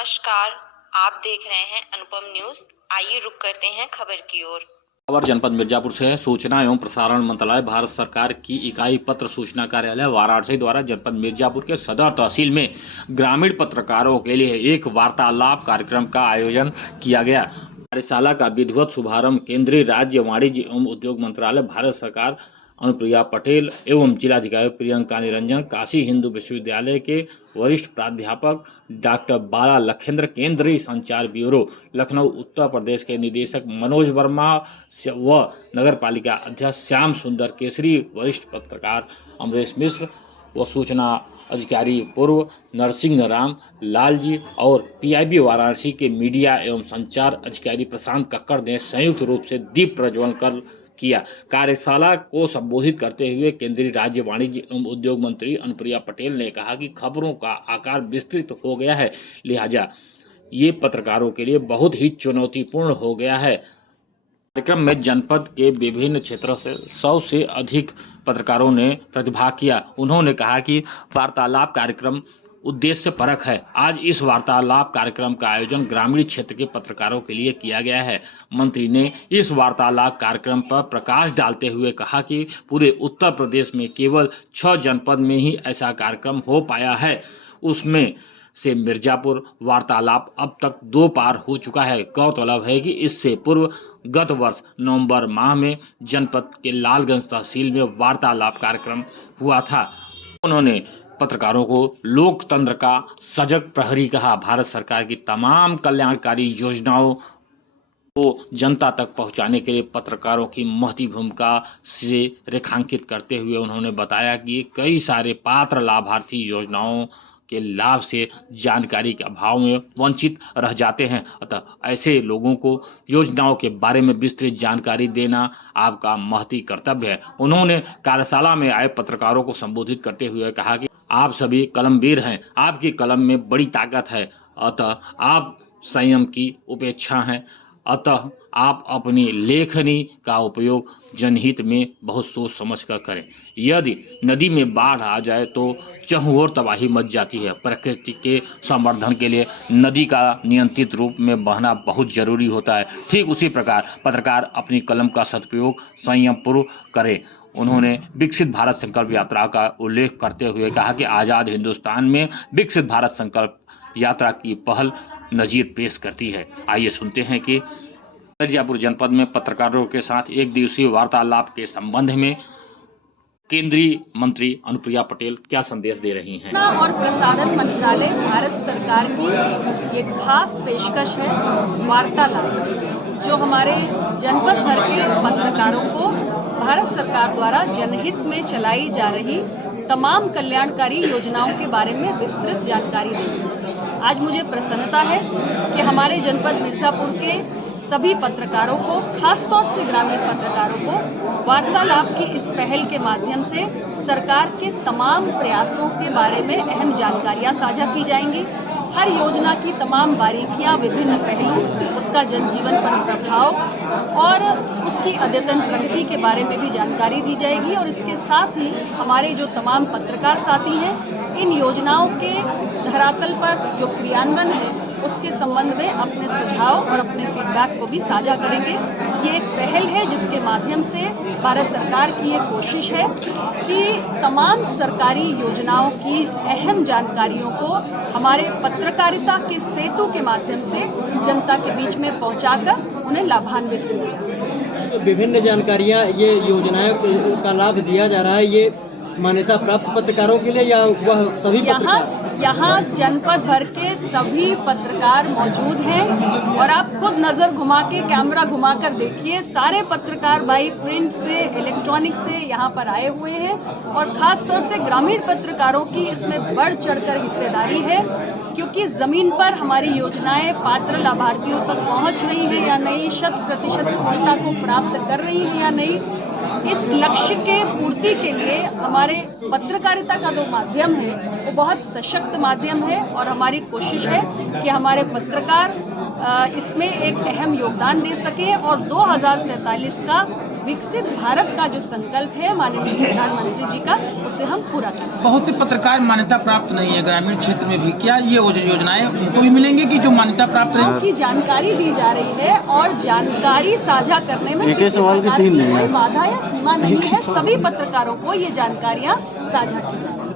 नमस्कार, आप देख रहे हैं अनुपम न्यूज। आइए रुक करते हैं खबर की ओर। खबर जनपद मिर्जापुर से है। सूचना एवं प्रसारण मंत्रालय भारत सरकार की इकाई पत्र सूचना कार्यालय वाराणसी द्वारा जनपद मिर्जापुर के सदर तहसील में ग्रामीण पत्रकारों के लिए एक वार्तालाप कार्यक्रम का आयोजन किया गया। कार्यशाला का विधिवत शुभारंभ केंद्रीय राज्य वाणिज्य एवं उद्योग मंत्रालय भारत सरकार अनुप्रिया पटेल एवं जिलाधिकारी प्रियंका निरंजन, काशी हिंदू विश्वविद्यालय के वरिष्ठ प्राध्यापक डॉक्टर बाला लखेंद्र, केंद्रीय संचार ब्यूरो लखनऊ उत्तर प्रदेश के निदेशक मनोज वर्मा व नगर पालिका अध्यक्ष श्याम सुंदर केसरी, वरिष्ठ पत्रकार अमरेश मिश्र व सूचना अधिकारी पूर्व नरसिंह राम लाल जी और पीआईबी वाराणसी के मीडिया एवं संचार अधिकारी प्रशांत कक्कड़ ने संयुक्त रूप से दीप प्रज्वलन कर किया। कार्यशाला को संबोधित करते हुए केंद्रीय राज्य वाणिज्य एवं उद्योग मंत्री अनुप्रिया पटेल ने कहा कि खबरों का आकार विस्तृत हो गया है, लिहाजा ये पत्रकारों के लिए बहुत ही चुनौतीपूर्ण हो गया है। कार्यक्रम में जनपद के विभिन्न क्षेत्रों से 100 से अधिक पत्रकारों ने प्रतिभाग किया। उन्होंने कहा कि वार्तालाप कार्यक्रम उद्देश्य परक है। आज इस वार्तालाप कार्यक्रम का आयोजन ग्रामीण क्षेत्र के पत्रकारों के लिए किया गया है। मंत्री ने इस वार्तालाप कार्यक्रम पर प्रकाश डालते हुए कहा कि पूरे उत्तर प्रदेश में केवल 6 जनपद में ही ऐसा कार्यक्रम हो पाया है, उसमें से मिर्जापुर वार्तालाप अब तक 2 बार हो चुका है। गौरतलब है कि इससे पूर्व गत वर्ष नवंबर माह में जनपद के लालगंज तहसील में वार्तालाप कार्यक्रम हुआ था। उन्होंने पत्रकारों को लोकतंत्र का सजग प्रहरी कहा। भारत सरकार की तमाम कल्याणकारी योजनाओं को जनता तक पहुंचाने के लिए पत्रकारों की महती भूमिका से रेखांकित करते हुए उन्होंने बताया कि कई सारे पात्र लाभार्थी योजनाओं के लाभ से जानकारी के अभाव में वंचित रह जाते हैं। अतः ऐसे लोगों को योजनाओं के बारे में विस्तृत जानकारी देना आपका महती कर्तव्य है। उन्होंने कार्यशाला में आए पत्रकारों को संबोधित करते हुए कहा कि आप सभी कलमवीर हैं, आपकी कलम में बड़ी ताकत है, अतः आप संयम की उपेक्षा हैं, अतः आप अपनी लेखनी का उपयोग जनहित में बहुत सोच समझ कर करें। यदि नदी में बाढ़ आ जाए तो चहुं ओर तबाही मच जाती है। प्रकृति के संवर्धन के लिए नदी का नियंत्रित रूप में बहना बहुत जरूरी होता है। ठीक उसी प्रकार पत्रकार अपनी कलम का सदुपयोग संयमपूर्वक करे। उन्होंने विकसित भारत संकल्प यात्रा का उल्लेख करते हुए कहा कि आज़ाद हिंदुस्तान में विकसित भारत संकल्प यात्रा की पहल नज़ीर पेश करती है। आइए सुनते हैं कि मिर्जापुर जनपद में पत्रकारों के साथ एक दिवसीय वार्तालाप के संबंध में केंद्रीय मंत्री अनुप्रिया पटेल क्या संदेश दे रही हैं। और प्रसारण मंत्रालय भारत सरकार की ये खास पेशकश है वार्तालाप, जो हमारे जनपद भर के पत्रकारों को भारत सरकार द्वारा जनहित में चलाई जा रही तमाम कल्याणकारी योजनाओं के बारे में विस्तृत जानकारी देगी। आज मुझे प्रसन्नता है कि हमारे जनपद मिर्जापुर के सभी पत्रकारों को, खासतौर से ग्रामीण पत्रकारों को वार्तालाप की इस पहल के माध्यम से सरकार के तमाम प्रयासों के बारे में अहम जानकारियां साझा की जाएंगी। हर योजना की तमाम बारीकियां, विभिन्न पहलू, उसका जनजीवन पर प्रभाव और उसकी अद्यतन प्रगति के बारे में भी जानकारी दी जाएगी। और इसके साथ ही हमारे जो तमाम पत्रकार साथी हैं, इन योजनाओं के धरातल पर जो क्रियान्वयन है उसके संबंध में अपने सुझाव और अपने फीडबैक को भी साझा करेंगे। ये एक पहल है जिसके माध्यम से भारत सरकार की ये कोशिश है कि तमाम सरकारी योजनाओं की अहम जानकारियों को हमारे पत्रकारिता के सेतु के माध्यम से जनता के बीच में पहुंचाकर उन्हें लाभान्वित किया जा सके। विभिन्न जानकारियां, ये योजनाएं का लाभ दिया जा रहा है, ये मान्यता प्राप्त पत्रकारों के लिए या वह सभी यहाँ जनपद भर के सभी पत्रकार मौजूद हैं और आप खुद नज़र घुमा के, कैमरा घुमा कर देखिए, सारे पत्रकार भाई प्रिंट से, इलेक्ट्रॉनिक से यहाँ पर आए हुए हैं। और ख़ास तौर से ग्रामीण पत्रकारों की इसमें बढ़ चढ़कर हिस्सेदारी है, क्योंकि ज़मीन पर हमारी योजनाएं पात्र लाभार्थियों तक पहुँच रही हैं या नहीं, 100% पूर्णता को प्राप्त कर रही हैं या नहीं। इस लक्ष्य के पूर्ति के लिए हमारे पत्रकारिता का जो माध्यम है वो बहुत सशक्त माध्यम है और हमारी कोशिश है कि हमारे पत्रकार इसमें एक अहम योगदान दे सके और 2047 का विकसित भारत का जो संकल्प है माननीय प्रधानमंत्री जी का, उसे हम पूरा कर सकें। बहुत से पत्रकार मान्यता प्राप्त नहीं है ग्रामीण क्षेत्र में भी, क्या ये योजनाएं उनको भी मिलेंगी कि जो मान्यता प्राप्त है? की जानकारी दी जा रही है और जानकारी साझा करने में किसी प्रकार की कोई बाधा या सीमा नहीं है। सभी पत्रकारों को ये जानकारियां साझा की जाएंगी।